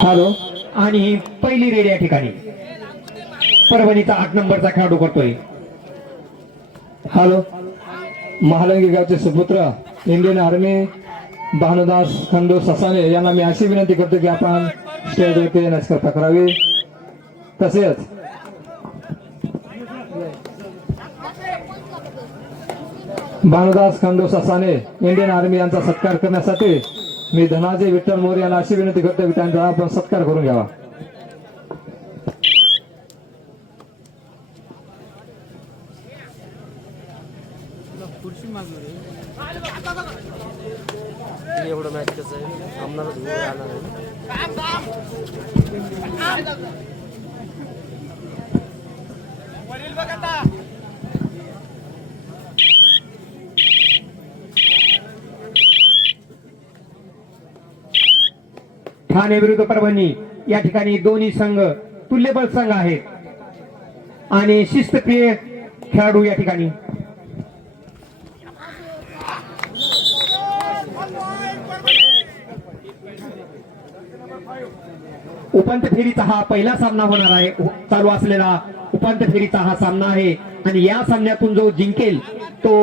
Hello आणि ही पहिली red या ठिकाणी परभणीचा 8 नंबरचा खेळाडू करतोय. हॅलो महालंगी गावचे सुपुत्र इंडियन आर्मी भानुदास खंडू ससाने यांना मी अशी विनंती करतो की आपण स्टेजवरती येण्यास करता करावी. तसेच भानुदास खंडू ससाने इंडियन आर्मी यांचा सत्कार करण्यासाठी मी धनाजी विठ्ठल मोरे यांना अशी विनंती करतो की त्यांचा आपण सत्कार करून घ्यावा. एवढं मॅच कसं आहे आमणारच राहणार ठाणे विरुद्ध परभणी या ठिकाणी दोन्ही संघ तुल्यबळ संघ आहेत आणि शिस्तप्रिय खेळाडू या ठिकाणी. उपांत्य फेरीचा हा पहिला सामना होणार आहे. चालू असलेला उपांत्य फेरीचा हा सामना आहे आणि या सामन्यातून जो जिंकेल तो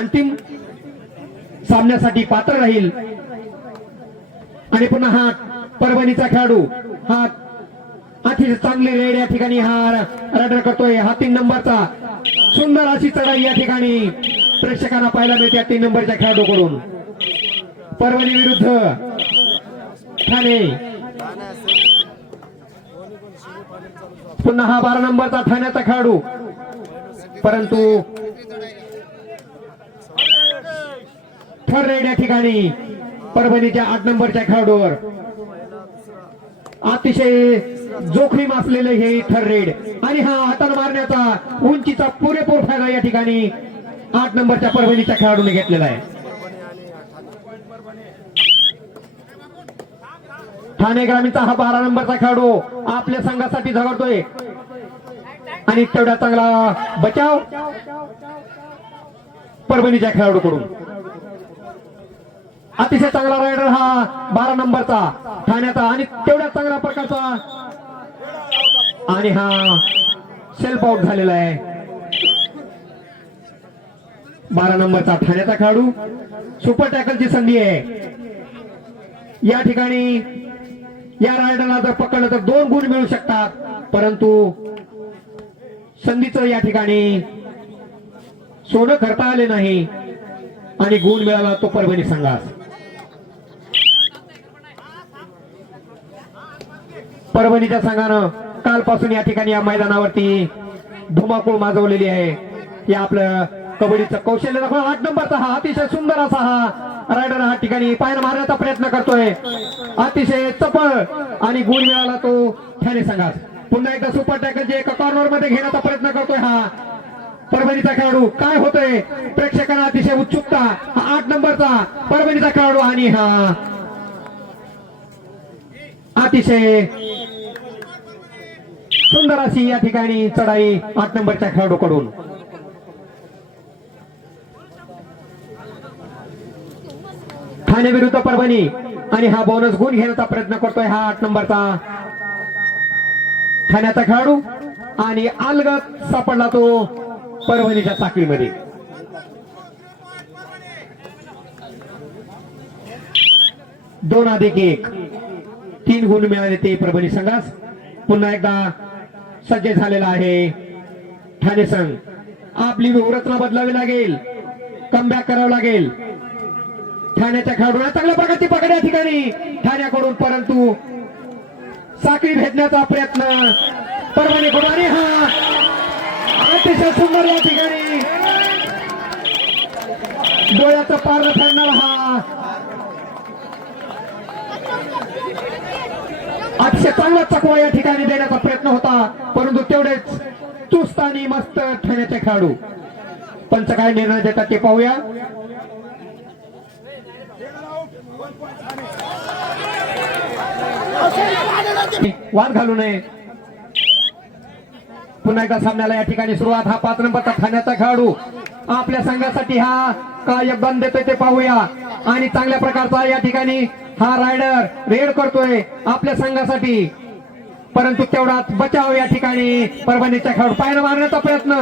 अंतिम सामन्यासाठी पात्र राहील. आणि पुन्हा हा परभणीचा खेळाडू हा अतिशय चांगली रेड या ठिकाणी हा रायडर करतोय. हा 3 नंबरचा सुंदर अशी चढाई या ठिकाणी प्रेक्षकांना पाहायला मिळते 3 नंबरच्या खेळाडूकडून. परभणी विरुद्ध ठाणे. पुन्हा हा 12 नंबरचा ठाण्याचा खेळाडू, परंतु थर्ड रेड या ठिकाणी परभणीच्या 8 नंबरच्या खेळाडूवर अतिशय जोखीम असलेले हे थर्ड रेड आणि हा हाताने मारण्याचा उंचीचा पुरेपूर फायदा या ठिकाणी 8 नंबरच्या परभणीच्या खेळाडूने घेतलेला आहे. ठाणे ग्रामीणचा हा 12 नंबरचा खेळाडू आपल्या संघासाठी झगडतोय आणि तेवढा चांगला बचाव परभणीच्या खेळाडूकडून. अतिशय चांगला रायडर हा 12 नंबरचा ठाण्याचा आणि तेवढ्या चांगल्या प्रकारचा आणि हा सेल्फ आउट झालेला आहे. 12 नंबरचा ठाण्याचा खेळाडू. सुपर टॅकलची संधी आहे या ठिकाणी. या रायडरला जर पकडलं तर 2 गुण मिळू शकतात, परंतु संधीचं या ठिकाणी सोनं करता आले नाही आणि गुण मिळाला तो परभणी संघास. परभणीच्या संघानं कालपासून या ठिकाणी या मैदानावरती धुमाकूळ माजवलेली आहे. या आपलं कबड्डीचं कौशल्य दाखवा. 8 नंबरचा हा अतिशय सुंदर असा हा रायडर हा ठिकाणी पायानं मारण्याचा प्रयत्न करतोय. अतिशय चपळ आणि गुण मिळाला तो ठाणे संघास. पुन्हा एकदा सुपर टॅकलचे एका कॉर्नर मध्ये घेण्याचा प्रयत्न करतोय हा परभणीचा खेळाडू. काय होतोय प्रेक्षकांना अतिशय उत्सुकता. हा 8 नंबरचा परभणीचा खेळाडू आणि हा अतिशय सुंदर अशी या ठिकाणी चढाई 8 नंबरच्या खेळाडूकडून. ठाणे विरुद्ध परभणी आणि हा बोनस गुण घेण्याचा प्रयत्न करतोय हा 8 नंबरचा ठाण्याचा खेळाडू आणि अलगद सापडला तो परभणीच्या साखळीमध्ये. दोन अधिक 1 3 गुण मिळाले ते परभणी संघास. पुन्हा एकदा सज्ज झालेला आहे ठाणे संघ. आपली व्यूहरचना बदलावी लागेल, कमबॅक करावं लागेल. ठाण्याच्या खेळाडूंना चांगल्या प्रकारची पकड या ठिकाणी ठाण्याकडून, परंतु साखळी भेदण्याचा प्रयत्न परभणीकडून आणि हा अतिशय सुंदर या ठिकाणी डोळ्याचं पारं फेडणारा हा अतिशय चांगला चकवा या ठिकाणी देण्याचा प्रयत्न होता, परंतु तेवढेच चुस्त आणि मस्त ठाण्याचे खेळाडू. पंच काय निर्णय देतात ते पाहूया. वाद घालू नये. पुन्हा एकदा सामन्याला या ठिकाणी सुरुवात. हा 5 नंबरचा ठाण्याचा खेळाडू आपल्या संघासाठी हा काय योगदान देतोय ते पाहूया आणि चांगल्या प्रकारचा या ठिकाणी हा रायडर रेड करतोय आपल्या संघासाठी, परंतु तेवढाच बचाव या ठिकाणी परभणीच्या खेळाडू पायानं मारण्याचा प्रयत्न,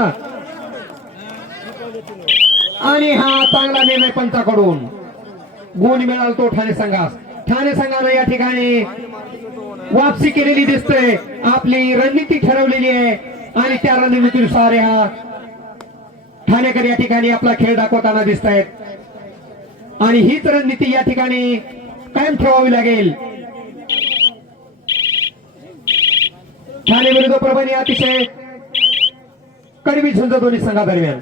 आणि हा चांगला निर्णय पंचाकडून. गुण मिळाला तो ठाणे संघास. ठाणे संघानं या ठिकाणी वापसी केलेली दिसते, आपली रणनीती ठरवलेली आहे आणि त्या रणनीतीनुसार हा ठाणेकर या ठिकाणी आपला खेळ दाखवताना दिसत आहेत, आणि हीच रणनीती या ठिकाणी कायम ठेवावी लागेल. ठाणे विरुद्ध परभणी अतिशय कडवी झुंज दोन्ही संघादरम्यान.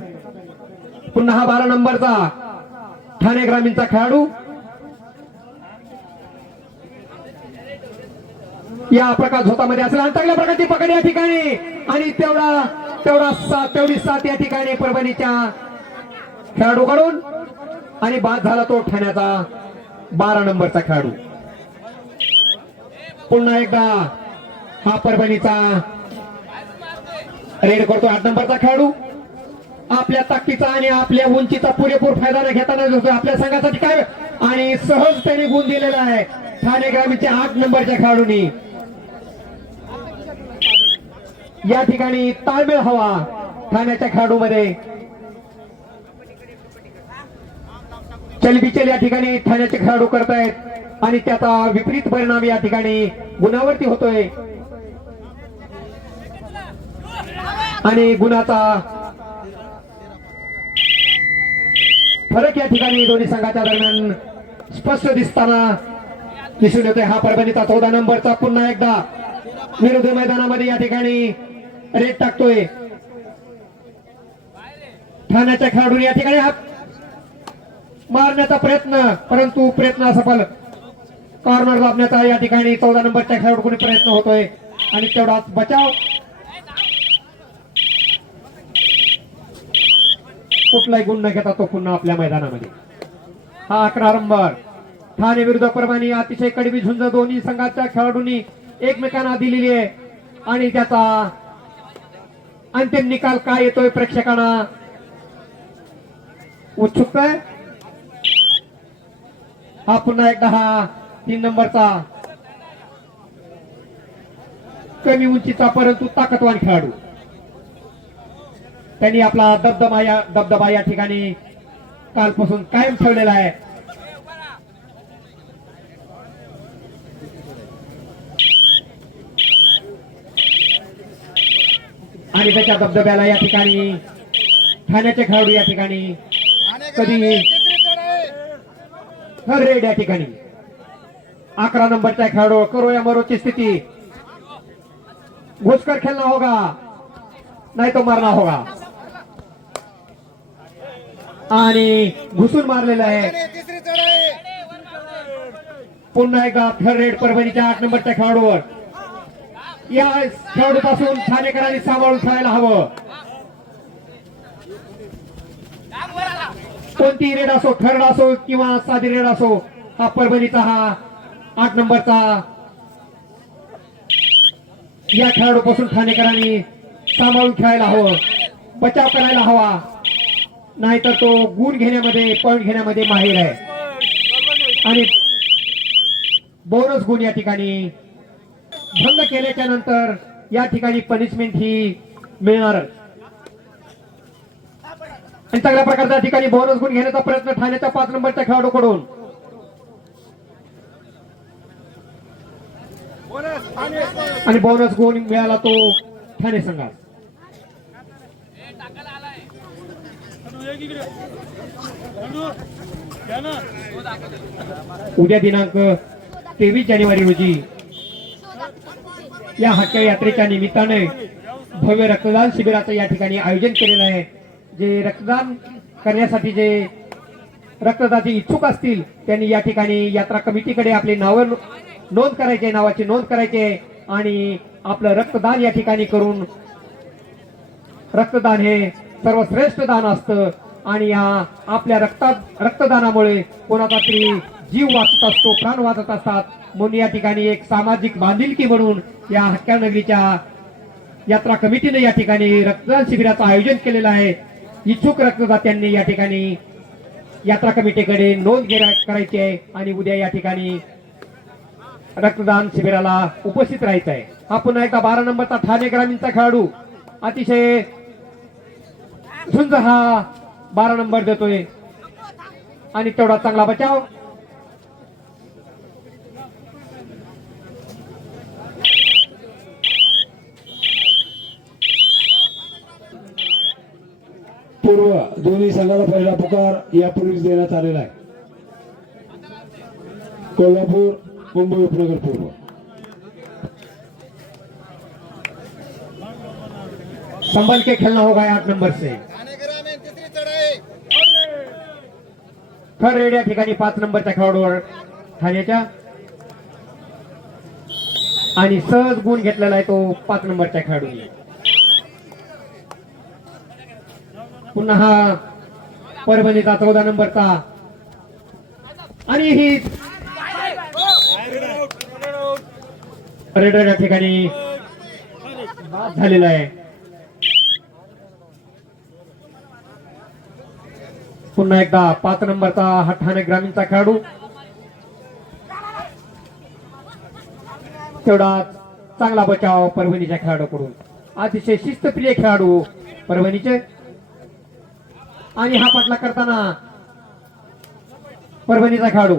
पुन्हा हा 12 नंबरचा ठाणे ग्रामीणचा खेळाडू या प्रकार झोतामध्ये असेल, आणि चांगल्या प्रकारची पकड या ठिकाणी, आणि तेवढी साथ या ठिकाणी परभणीच्या खेळाडूकडून, आणि बाद झाला तो ठाण्याचा 12 नंबरचा खेळाडू. पुन्हा एकदा हा परभणीचा रेड करतो 8 नंबरचा खेळाडू. आपल्या ताकदीचा आणि आपल्या उंचीचा पुरेपूर फायदा न घेताना आपल्या संघासाठी काय आणि सहज त्याने गुण दिलेला आहे ठाणे ग्रामीणच्या 8 नंबरच्या खेळाडूंनी. या ठिकाणी ताळमेळ हवा ठाण्याच्या खेळाडूमध्ये. चलबिचल या ठिकाणी ठाण्याचे खेळाडू करतायत, आणि त्याचा विपरीत परिणाम या ठिकाणी गुणावरती होतोय, आणि गुणाचा फरक या ठिकाणी दोन्ही संघाच्या दरम्यान स्पष्ट दिसून येतोय. हा परभणीचा 14 नंबरचा पुन्हा एकदा विरोधी मैदानामध्ये या ठिकाणी रेड टाकतोय. ठाण्याच्या खेळाडूंनी या ठिकाणी हात मारण्याचा प्रयत्न, परंतु प्रयत्न असफल. कॉर्नर दाबण्याचा या ठिकाणी 14 नंबरच्या खेळाडूकडून प्रयत्न होतोय, आणि तेवढाच बचाव. कुठलाही गुण न घेता तो पुन्हा आपल्या मैदानामध्ये. हा 11 नंबर ठाणे विरुद्ध परभणी अतिशय कडवी झुंज दोन्ही संघाच्या खेळाडूंनी एकमेकांना दिलेली आहे, आणि त्याचा अंतिम निकाल काय येतोय प्रेक्षकांना उत्सुकता आहे. हा पुन्हा एकदा हा 3 नंबरचा कमी उंचीचा परंतु ताकदवान खेळाडू, त्यांनी आपला दबदबा या ठिकाणी कालपासून कायम ठेवलेला आहे. आणि त्याच्या दबदब्याला या ठिकाणी ठाण्याचे खेळाडू या ठिकाणी कधी थर्ड रेड या ठिकाणी 11 नंबरचा खेळाडू करो या मरोची स्थिती. घुसकर खेलना होगा नाही तो मारना होगा, आणि घुसून मारलेला आहे. पुन्हा एकदा थर्ड रेड परभणीच्या 8 नंबरच्या खेळाडूवर. या खेळाडूपासून ठाणेकरांनी सांभाळून खेळायला हवं. कोणती रेड असो, थर्ड असो किंवा साधी रेड असो, हा परभणीचा हा 8 नंबरचा या खेळाडूपासून ठाणेकरांनी सांभाळून खेळायला हवं, बचाव करायला हवा, नाहीतर तो गुण घेण्यामध्ये पॉईंट घेण्यामध्ये माहीर आहे, आणि बोनस गुण या ठिकाणी भंग केल्याच्या नंतर या ठिकाणी पनिशमेंट ही मिळणारच. आणि चांगल्या प्रकारच्या ठिकाणी बोनस गुण घेण्याचा प्रयत्न ठाण्याच्या 5 नंबरच्या खेळाडूकडून. आणि बोनस गुण मिळाला तो ठाणे संघात. उद्या दिनांक 23 जानेवारी रोजी या हक्क यात्रेच्या निमित्ताने भव्य रक्तदान शिबिराचं या ठिकाणी आयोजन केलेलं आहे. जे रक्तदान करण्यासाठी जे रक्तदाते इच्छुक असतील त्यांनी या ठिकाणी यात्रा कमिटीकडे आपले नाव नोंद करायचे, नावाची नोंद करायचे, आणि आपलं रक्तदान या ठिकाणी करून, रक्तदान हे सर्वश्रेष्ठ दान असतं, आणि या आपल्या रक्तदानामुळे कोणाचा तरी जीव वाचत असतो, प्राण वाचत असतात. म्हणून या ठिकाणी एक सामाजिक बांधिलकी म्हणून या हक्कानगरीच्या यात्रा कमिटीने या ठिकाणी रक्तदान शिबिराचं आयोजन केलेलं आहे. इच्छुक रक्तदात्यांनी या ठिकाणी यात्रा कमिटीकडे नोंद करायची आहे, आणि उद्या या ठिकाणी रक्तदान शिबिराला उपस्थित राहायचं आहे. हा पुन्हा एकदा 12 नंबरचा ठाणे ग्रामीणचा खेळाडू अतिशय झुंज हा 12 नंबर देतोय आणि तेवढा चांगला बचाव. पूर्व दोन्ही संघाला पहिला पुकार यापूर्वीच देण्यात आलेला आहे. कोल्हापूर मुंबई उपनगर पूर्व. संभल के खेलना होगा 8 नंबर से. खर रेड या ठिकाणी 5 नंबरच्या खेळाडूवर ठाण्याच्या आणि सहज गुण घेतलेला आहे तो 5 नंबरच्या खेळाडूने. पुन्हा हा परभणीचा 14 नंबरचा आणि ही रेडर या ठिकाणी बाद झालेला आहे. पुन्हा एकदा 5 नंबरचा हा ठाणे ग्रामीणचा खेळाडू तेवढा चांगला बचाव परभणीच्या खेळाडूकडून. अतिशय शिस्तप्रिय खेळाडू परभणीचे आणि हा पटला करताना परभणीचा खेळाडू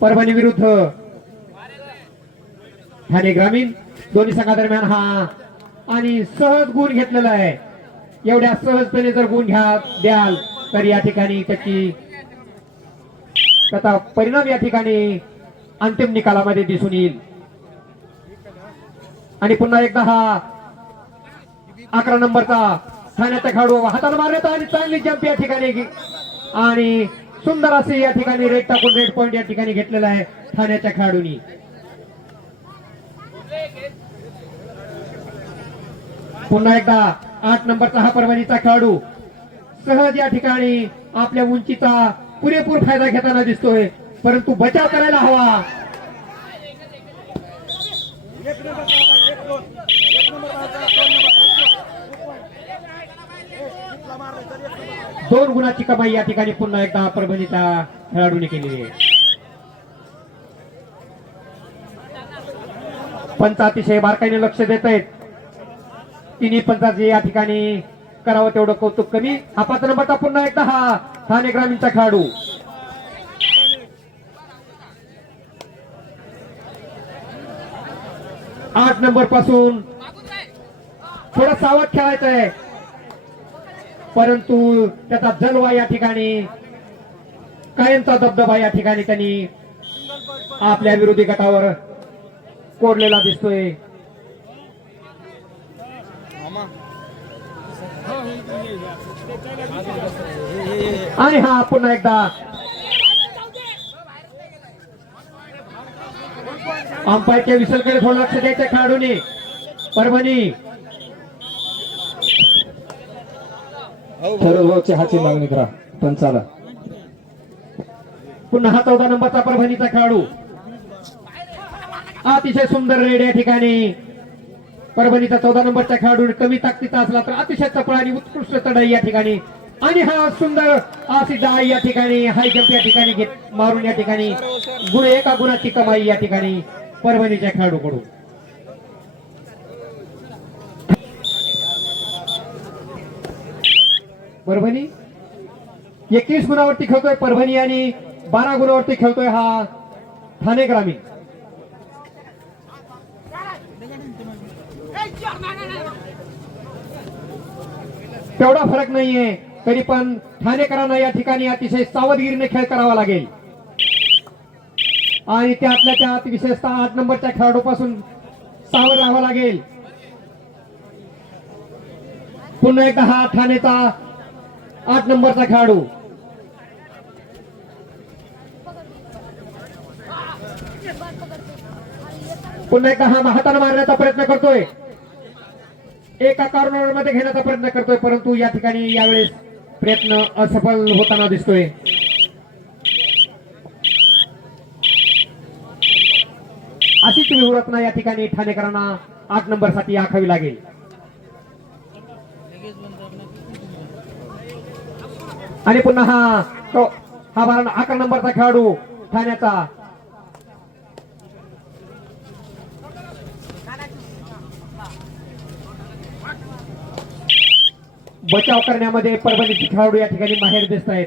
परभणी विरुद्ध ठाणे ग्रामीण दोन्ही संघादरम्यान हा आणि सहज गुण घेतलेला आहे. एवढ्या सहजपणे जर गुण द्याल तर या ठिकाणी त्याचा परिणाम या ठिकाणी अंतिम निकालामध्ये दिसून येईल. आणि पुन्हा एकदा हा 11 नंबरचा ठाण्याचा खेळाडू हाताला मारण्यात आणि चांगली जंप या ठिकाणी आणि सुंदर असे या ठिकाणी रेड टाकून रेड पॉइंट या ठिकाणी घेतलेला आहे ठाण्याच्या खेळाडूंनी. पुन्हा एकदा 8 नंबरचा हा परभणीचा खेळाडू सहज या ठिकाणी आपल्या उंचीचा पुरेपूर फायदा घेताना दिसतोय परंतु बचाव करायला हवा. दोन गुणाची कमाई या ठिकाणी पुन्हा एकदा परभणीच्या खेळाडूने केलेली आहे. पंच अतिशय बारकाईने लक्ष देत आहेत. तिन्ही पंचाचे या ठिकाणी करावं तेवढं कौतुक कमी. हा 5 नंबरचा पुन्हा एकदा हा ठाणे ग्रामीणचा खेळाडू 8 नंबर पासून थोडा सावध खेळायचं आहे परंतु त्याचा जलवा या ठिकाणी कायमचा दबदबा या ठिकाणी त्यांनी आपल्या विरोधी गटावर कोरलेला दिसतोय. आणि हा पुन्हा एकदा अंपायरच्या विसलकडे थोडं लक्ष द्यायचं खेळाडूने. परभणी ठरवची हाची मागणी करा पंचाला. पुन्हा हा 14 नंबरचा परभणीचा खेळाडू अतिशय सुंदर रेड या ठिकाणी परभणीचा 14 नंबरचा खेळाडू कमी ताकदीचा असला तर अतिशय चपळ आणि उत्कृष्ट चढाई या ठिकाणी आणि हा सुंदर अशी डाळ या ठिकाणी हाय जंप या ठिकाणी मारून या ठिकाणी गुण एका गुणाची कमाई या ठिकाणी परभणीच्या खेळाडूकडून. परभणी 21 गुणावरती खेळतोय परभणी आणि 12 गुणावरती खेळतोय हा ठाणे ग्रामीण. तेवढा फरक नाहीये तरी पण ठाणेकरांना या ठिकाणी अतिशय सावधगिरीने खेळ करावा लागेल आणि त्यातल्या त्यात विशेषतः 8 नंबरच्या खेळाडूपासून सावध राहावं लागेल. पुन्हा एकदा हा ठाणेचा 8 नंबरचा खेळाडू पुन्हा एकदा हा हाताने मारण्याचा प्रयत्न करतोय. एका कॉर्नर मध्ये घेण्याचा प्रयत्न करतोय परंतु या ठिकाणी यावेळेस प्रयत्न असफल होताना दिसतोय. अशीच व्यूहरचना या ठिकाणी ठाणेकरांना 8 नंबर साठी आखावी लागेल. आणि पुन्हा हा हा 11 नंबरचा खेळाडू ठाण्याचा बचाव करण्यामध्ये परभणीचे खेळाडू या ठिकाणी माहेर दिसत आहेत.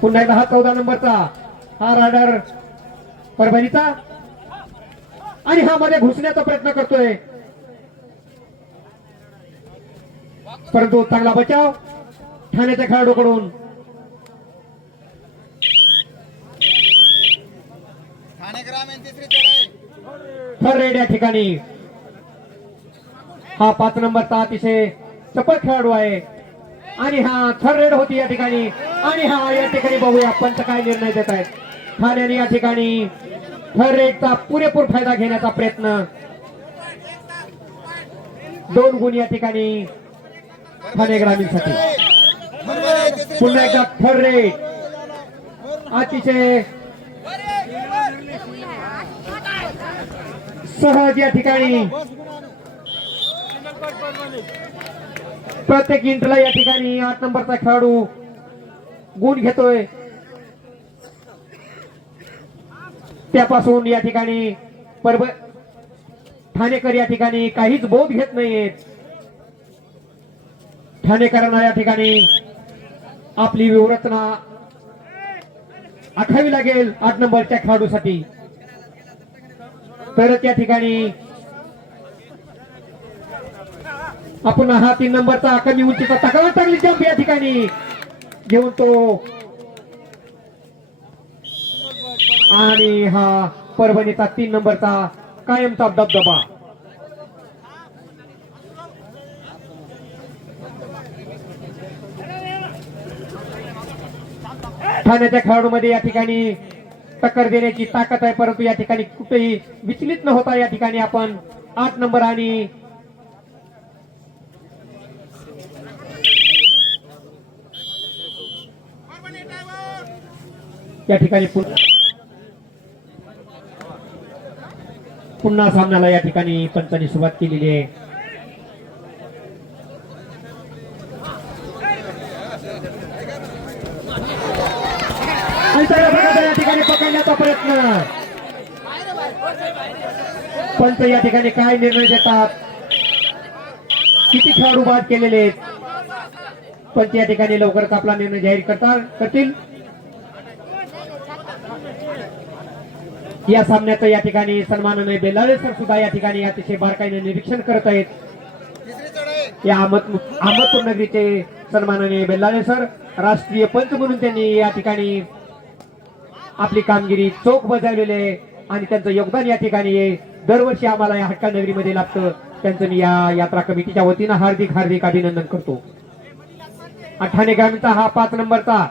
पुन्हा एकदा हा 14 नंबरचा हा रायडर परभणीचा आणि हा मध्ये घुसण्याचा प्रयत्न करतोय, परंतु चांगला बचाव ठाण्याच्या खेळाडूकडून. थर्ड रेड या ठिकाणी हा 5 नंबरचा अतिशय चपळ खेळाडू आहे आणि हा थर्ड रेड होती या ठिकाणी. आणि हा या ठिकाणी बघूया पंच काय निर्णय देत आहेत. ठाण्याने या ठिकाणी थर्ड रेडचा पुरेपूर फायदा घेण्याचा प्रयत्न. 2 गुण या ठिकाणी ठाणे ग्रामीणसाठी. पुन्हा एकदा थर्ड रेड अतिशय सहज या ठिकाणी प्रत्येक इंटला या ठिकाणी 8 नंबरचा खेळाडू गुण घेतोय. त्यापासून या ठिकाणी ठाणेकर या ठिकाणी काहीच बोध घेत नाहीयेत. ठाणेकरांना या ठिकाणी आपली व्यूहरचना आखावी लागेल 8 नंबरच्या खेळाडूसाठी, तरच या ठिकाणी आपण हा 3 नंबरचा कमी उंचीचा तक्रार चांगली जंप या ठिकाणी घेऊन तो आणि हा परभणीचा 3 नंबरचा कायमचा दबदबा. ठाण्याच्या खेळाडूमध्ये या ठिकाणी टक्कर देण्याची ताकद आहे, परंतु या ठिकाणी कुठेही विचलित न होता या ठिकाणी आपण 8 नंबर आणि या ठिकाणी पुन्हा सामन्याला या ठिकाणी पंचांनी सुरुवात केलेली आहे. या ठिकाणी पकडण्याचा प्रयत्न. पंच या ठिकाणी काय निर्णय देतात, किती खेळाडू बाद केलेले आहेत, पंच या ठिकाणी लवकरच आपला निर्णय जाहीर करतील. या सामन्याचं या ठिकाणी सन्मानाने बेलाळे सर सुद्धा या ठिकाणी अतिशय बारकाईने निरीक्षण करत आहेत. या अहमदपूर नगरीचे सन्मानाने बेलाळे सर राष्ट्रीय पंच म्हणून त्यांनी या ठिकाणी आपली कामगिरी चोख बजावलेली आहे आणि त्यांचं योगदान या ठिकाणी दरवर्षी आम्हाला या हक्का नगरीमध्ये लागतं. त्यांचं मी या यात्रा कमिटीच्या वतीनं हार्दिक हार्दिक अभिनंदन करतो. ठाणे ग्रामीणचा हा 5 नंबरचा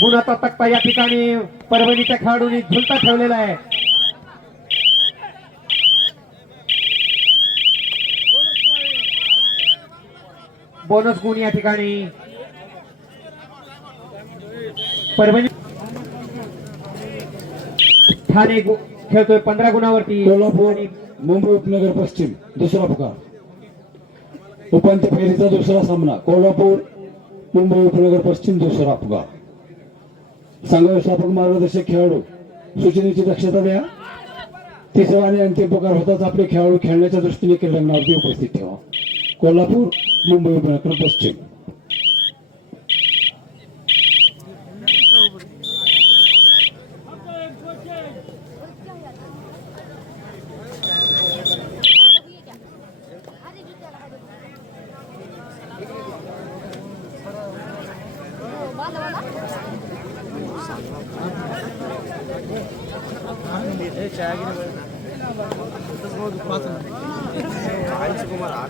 गुणाचा तक्ता या ठिकाणी परभणीच्या खेळाडूंनी झुलता ठेवलेला आहे. बोनस गुण या ठिकाणी परभणी ठाणे खेळतोय 15 गुणावरती. कोल्हापूर मुंबई उपनगर पश्चिम दुसरा पुकार. उपांत्य फेरीचा दुसरा सामना कोल्हापूर मुंबई उपनगर पश्चिम दुसरा पुकार. संघ व्यवस्थापक मार्गदर्शक खेळाडू सूचनेची दक्षता द्या. तिसरा आणि अंतिम पुकार होताच आपले खेळाडू खेळण्याच्या दृष्टीने क्रीडांगणावरती उपस्थित ठेवा. कोल्हापूर मुंबई उपनगर पश्चिम.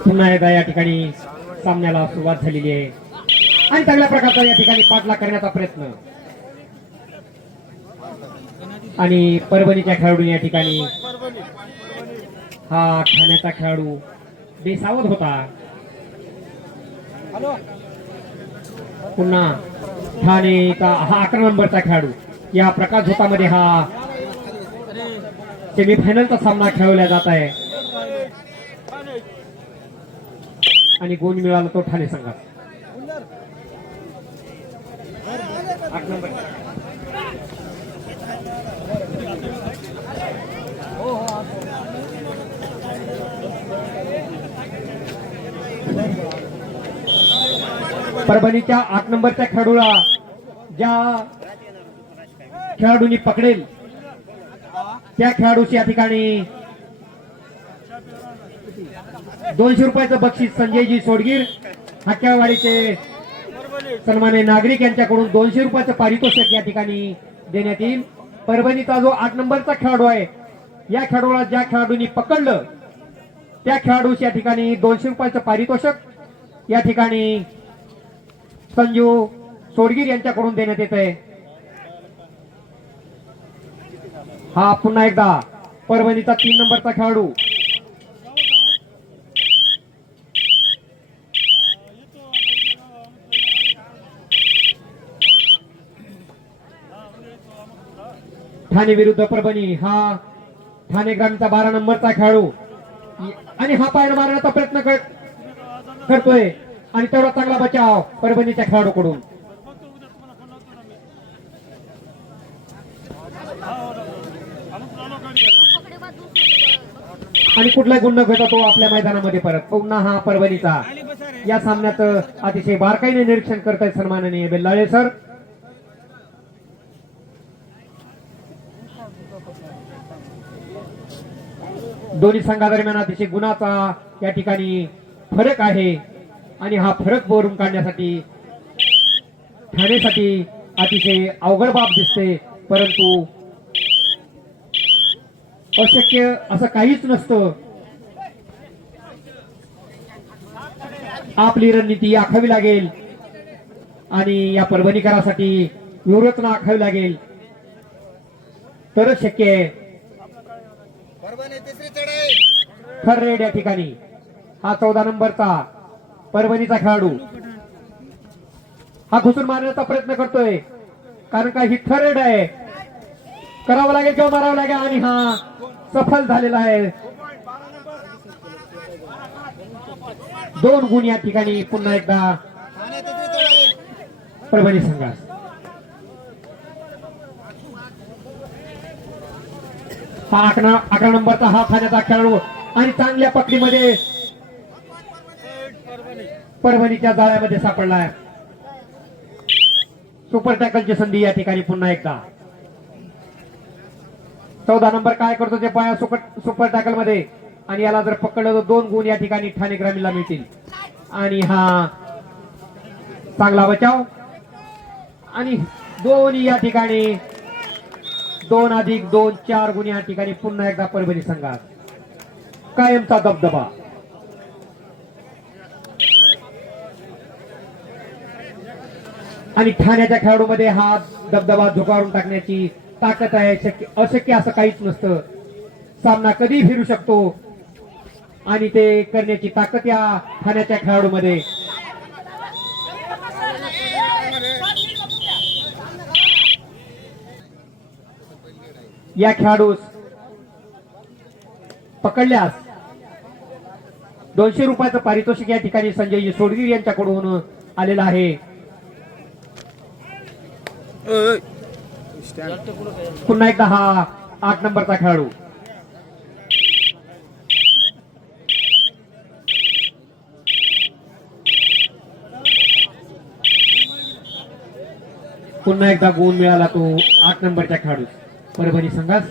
पुन्हा एकदा या ठिकाणी सामन्याला सुरुवात झालेली आहे आणि चांगल्या प्रकारचा या ठिकाणी पाठलाग करण्याचा प्रयत्न. आणि परभणीच्या खेळाडू या ठिकाणी हा ठाण्याचा खेळाडू बेसावध होता. पुन्हा ठाणेचा हा 11 नंबरचा खेळाडू या प्रकाश झोतामध्ये हा सेमीफायनलचा सामना खेळवला जात आहे आणि गुण मिळाला तो ठाणे संघात. 8 नंबर परभणीच्या 8 नंबरच्या खेळाडूला ज्या खेळाडूंनी पकडेल त्या खेळाडूची या ठिकाणी 200 रुपयाचं बक्षीस संजयजी सोडगीर हाक्यावाडीचे सन्मान्य नागरिक यांच्याकडून 200 रुपयाचं पारितोषिक या ठिकाणी देण्यात येईल. परभणीचा जो 8 नंबरचा खेळाडू आहे या खेळाडूला ज्या खेळाडूंनी पकडलं त्या खेळाडूची या ठिकाणी 200 रुपयाचं पारितोषिक या ठिकाणी संजू सोडगीर यांच्याकडून देण्यात येत आहे. हा पुन्हा एकदा परभणीचा 3 नंबरचा खेळाडू ठाणे विरुद्ध परभणी. हा ठाणे ग्रामीणचा 12 नंबरचा खेळाडू आणि हा पायरा मारण्याचा प्रयत्न करतोय आणि तेवढा चांगला बचाव परभणीच्या खेळाडूकडून. आणि कुठलाही गुण न घेता तो आपल्या मैदानामध्ये परत पुन्हा हा परभणीचा या सामन्यात अतिशय बारकाईने निरीक्षण करतायत सन्माननीय बेल्लाळे सर. दोन्ही संघादरम्यान अतिशय गुणाचा या ठिकाणी फरक आहे आणि हा फरक भरून काढण्यासाठी ठाण्यासाठी अतिशय अवघड बाब दिसते, परंतु अशक्य असं काहीच नसतं. आपली रणनीती आखावी लागेल आणि या परभणीकरासाठी व्यूहरचना आखावी लागेल तरच शक्य आहे. थर्ड रेड या ठिकाणी हा 14 नंबरचा परभणीचा खेळाडू हा घुसून मारण्याचा प्रयत्न करतोय कारण का ही थर्ड रेड आहे. करावं लागेल किंवा मारावं लागेल आणि हा सफल झालेला आहे. 2 गुण या ठिकाणी पुन्हा एकदा परभणी संघास. हा 11 नंबरचा हा ठाण्याचा खेळाडू आणि चांगल्या पकडीमध्ये परभणीच्या जाळ्यामध्ये सापडलाय. सुपर टॅकलची संधी या ठिकाणी पुन्हा एकदा. 14 नंबर काय करतो ते पाया सुपर टॅकल मध्ये आणि याला जर पकडलं तर 2 गुण या ठिकाणी ठाणे ग्रामीणला मिळतील. आणि हा चांगला बचाव आणि 2 या ठिकाणी 2+2 4 गुण या ठिकाणी पुन्हा एकदा परभणी संघात कायमचा दबदबा. आणि ठाण्याच्या खेळाडूमध्ये हा दबदबा झुकारून टाकण्याची ताकद आहे. अशक्य असं काहीच नसतं. सामना कधी फिरू शकतो आणि ते करण्याची ताकद या ठाण्याच्या खेळाडूमध्ये. या खेळाडूस पकडल्यास 200 रुपयाचं पारितोषिक या ठिकाणी संजय सोडगीर यांच्याकडून आलेलं आहे. पुन्हा एकदा हा 8 नंबरचा खेळाडू पुन्हा एकदा गुण मिळाला तो 8 नंबरच्या खेळाडू परभणी संघास.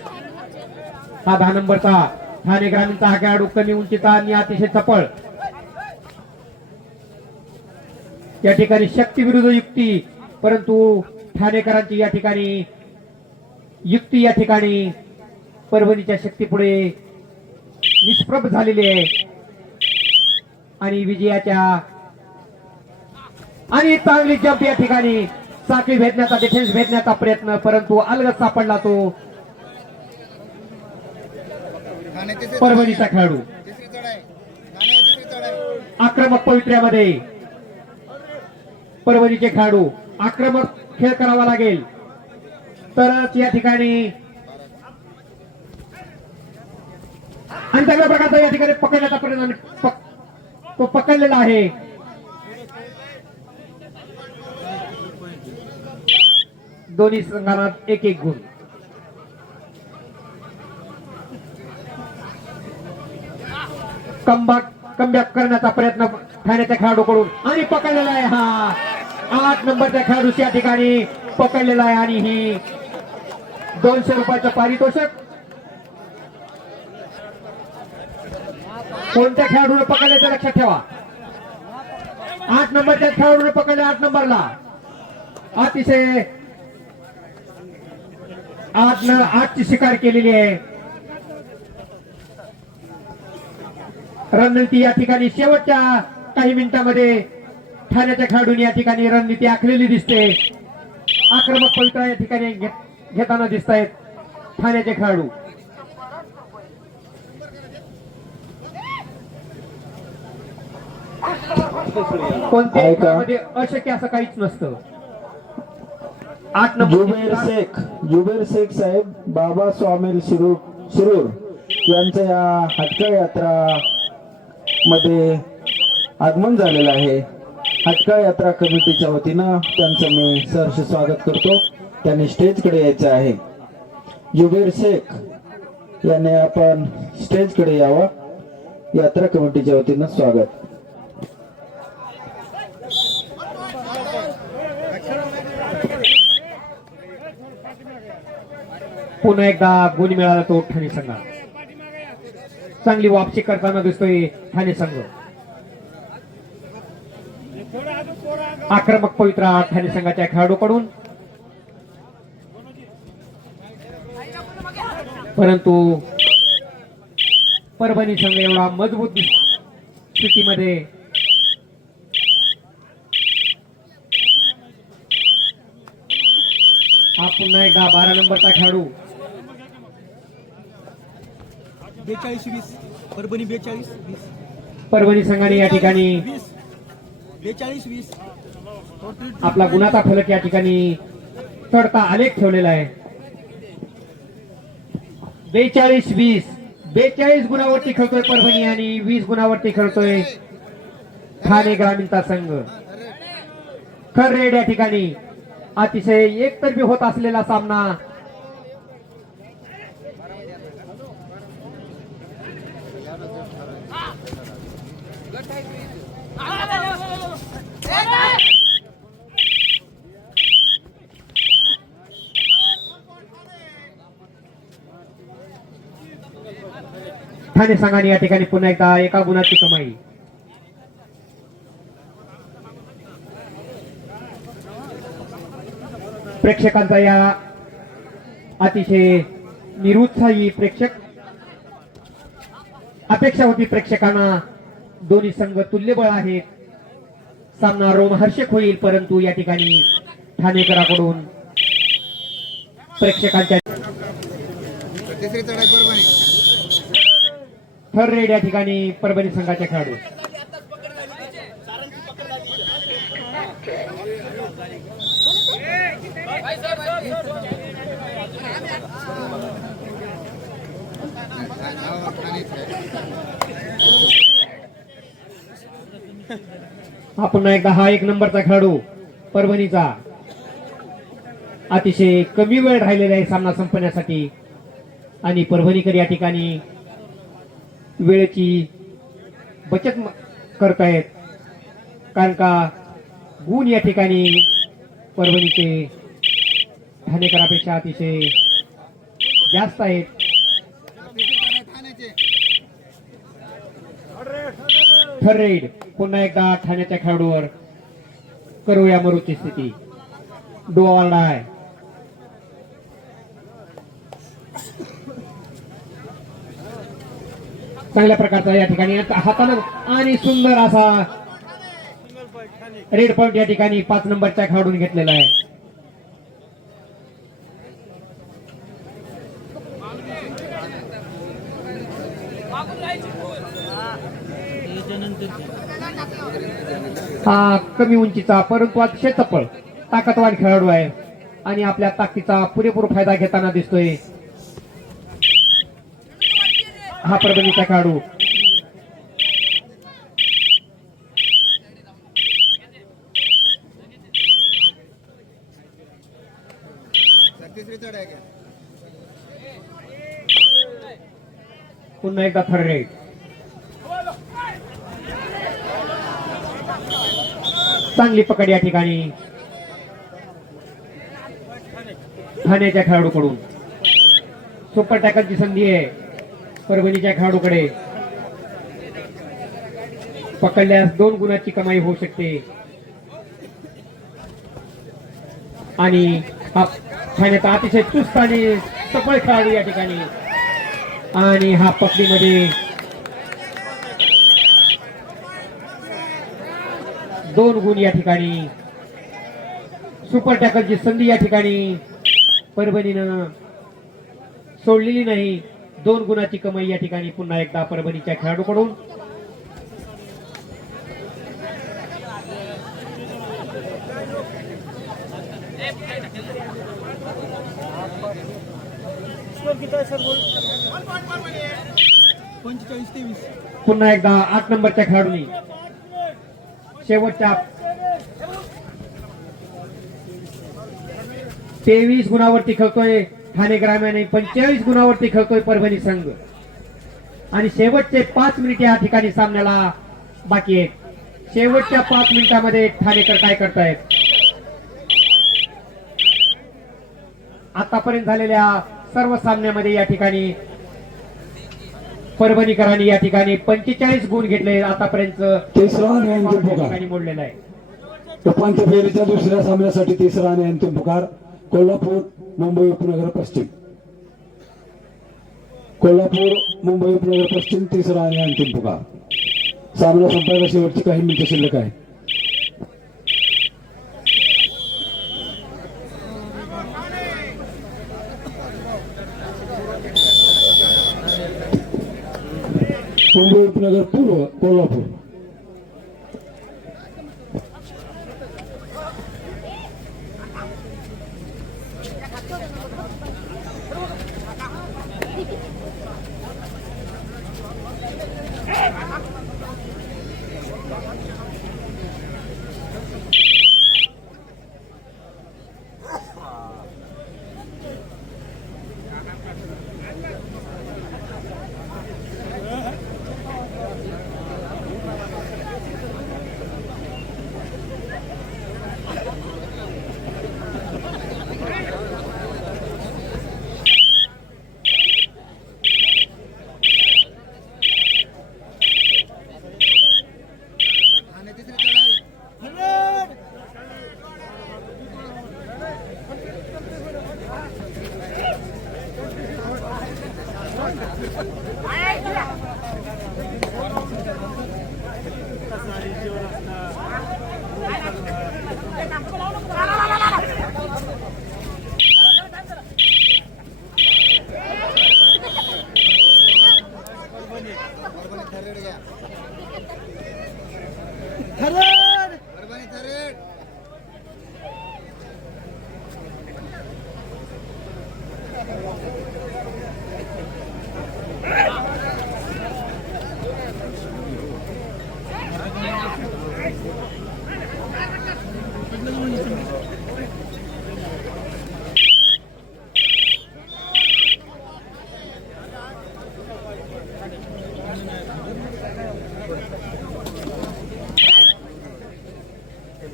हा 10 नंबरचा ठाणे ग्रामीणचा हा खेळाडू कमी उंचीचा आणि अतिशय चपळ. या ठिकाणी शक्ती विरुद्ध युक्ती, परंतु ठाणेकरांची या ठिकाणी युक्ती या ठिकाणी परभणीच्या शक्तीपुढे निष्प्रभ झालेली आहे. आणि विजयाच्या आणि चांगली जंप या ठिकाणी साखळी भेदण्याचा डिफेन्स भेदण्याचा प्रयत्न, परंतु अलगद सापडला तो परभणीचा खेळाडू. आक्रमक पवित्र्यामध्ये परभणीचे खेळाडू आक्रमक खेळ करावा लागेल तरच या ठिकाणी आणि चांगल्या प्रकारचा या ठिकाणी पकडण्याचा प्रयत्न तो पकडलेला आहे. दोन्ही संघांना एक एक गुण. कमबॅक करण्याचा प्रयत्न ठाण्याच्या खेळाडूकडून आणि पकडलेला आहे. हा 8 नंबरच्या खेळाडूशी या ठिकाणी पकडलेला आहे आणि ही 200 रुपयाचं पारितोषिक. कोणत्या खेळाडूने पकडले ते लक्षात ठेवा. 8 नंबरच्या खेळाडूने पकडले 8 नंबरला. अतिशय 8 ची शिकार केलेली आहे. रणनीती या ठिकाणी शेवटच्या काही मिनिटांमध्ये ठाण्याच्या खेळाडूंनी या ठिकाणी रणनीती आखलेली दिसते. आक्रमक पवित्रा या ठिकाणी घेताना दिसत आहेत ठाण्याचे खेळाडू. कोणत्याही खेळामध्ये अशक्य असं काहीच नसतं. 8 जुबेर शेख साहेब बाबा स्वामी शिरूर यांच्या या हटका यात्रा मध्ये आगमन झालेलं आहे. हटका यात्रा कमिटीच्या वतीनं त्यांचं मी सहर्ष स्वागत करतो. त्यांनी स्टेजकडे यायचं आहे. जुबेर शेख याने आपण स्टेजकडे यावं. यात्रा कमिटीच्या वतीनं स्वागत. पुन्हा एकदा गुण मिळाला तो ठाणे संघ. चांगली वापसी करताना दिसतोय ठाणे संघ. आक्रमक पवित्रा ठाणे संघाच्या खेळाडूकडून, परंतु परभणी संघ एवढा मजबूत स्थितीमध्ये हा पुन्हा एकदा 12 नंबरचा खेळाडू 42-20 परभणी 42-20 परभणी संघाने या ठिकाणी 42-20 आपला गुणाचा फलक या ठिकाणी चढता आलेख ठेवलेला आहे. 42-20 42 गुणावरती खेळतोय परभणी आणि 20 गुणावरती खेळतोय ठाणे ग्रामीणचा संघ. खररेड या ठिकाणी अतिशय एकतर्फी होत असलेला सामना. ठाणे संघाने या ठिकाणी पुन्हा एकदा एका गुणाची कमाई. प्रेक्षकांचा या अतिशय निरुत्साही अपेक्षा होती प्रेक्षकांना. दोन्ही संघ तुल्यबळ आहेत. सामना रोमहर्षक होईल, परंतु या ठिकाणी ठाणेकरांकडून प्रेक्षकांच्या थर्ड रेड या ठिकाणी परभणी संघाचे खेळाडू. हा पुन्हा एकदा हा 1 नंबरचा खेळाडू परभणीचा. अतिशय कमी वेळ राहिलेला आहे सामना संपण्यासाठी आणि परभणीकर या ठिकाणी वेळेची बचत करतायत, कारण का गुण या ठिकाणी परभणीचे ठाणेकरांपेक्षा अतिशय जास्त आहेत. थर्ड रेड पुन्हा एकदा ठाण्याच्या खेळाडूवर करूया मरूची स्थिती. डोवाला आहे. चांगल्या प्रकारचा या ठिकाणी हातानं आणि सुंदर असा रेड पॉइंट या ठिकाणी 5 नंबरच्या खेळाडून घेतलेला आहे. हा कमी उंचीचा परंतु अतिशय चपळ ताकदवान खेळाडू आहे आणि आपल्या ताकदीचा पुरेपूर फायदा घेताना दिसतोय. हा परभणीचा खेळाडू. पुन्हा एकदा थर्ड रेड. चांगली पकड या ठिकाणी ठाण्याच्या खेळाडूकडून. सुपर टॅकलची संधी आहे परभणीच्या खेळाडूकडे. पकडल्यास 2 गुणाची कमाई होऊ शकते. आणि हा ठाण्याचा अतिशय चुस्त आणि सफळ खेळाडू या ठिकाणी. आणि हा पकडीमध्ये 2 गुण या ठिकाणी. सुपर टॅकलची संधी या ठिकाणी परभणीनं सोडलेली नाही. 2 गुणाची कमाई या ठिकाणी पुन्हा एकदा परभणीच्या खेळाडूकडून. स्कोर किती आहे सर बोल 45-23. पुन्हा एकदा 8 नंबरच्या खेळाडूंनी शेवटच्या 23 गुणावरती खेळतोय ठाणे ग्रामीण. 45 गुणावरती खेळतोय परभणी संघ. आणि शेवटचे 5 मिनिट या ठिकाणी सामन्याला बाकी आहेत. शेवटच्या 5 मिनिटांमध्ये ठाणेकर काय करतायत. आतापर्यंत झालेल्या सर्व सामन्यामध्ये या ठिकाणी परभणीकरांनी या ठिकाणी 45 गुण घेतले. आतापर्यंत तिसरा आणि अंतिम पुकार. ठिकाणी मोडलेला आहे. उपांत्य फेरीच्या दुसऱ्या सामन्यासाठी तिसरा आणि अंतिम पुकार. कोल्हापूर मुंबई उपनगर पश्चिम. कोल्हापूर मुंबई उपनगर पश्चिम तिसरा आणि अंतिम पुकार. सामना संपायला शेवटची काही मिनिटं शिल्लक आहे. मुंबई उपनगर पूर्व कोल्हापूर.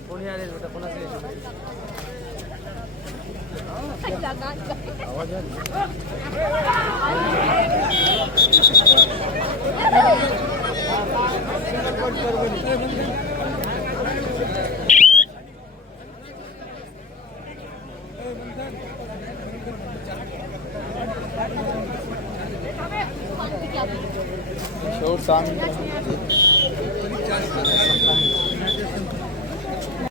कोणी आले बेटा कोणाच शेवट 6 मिनिट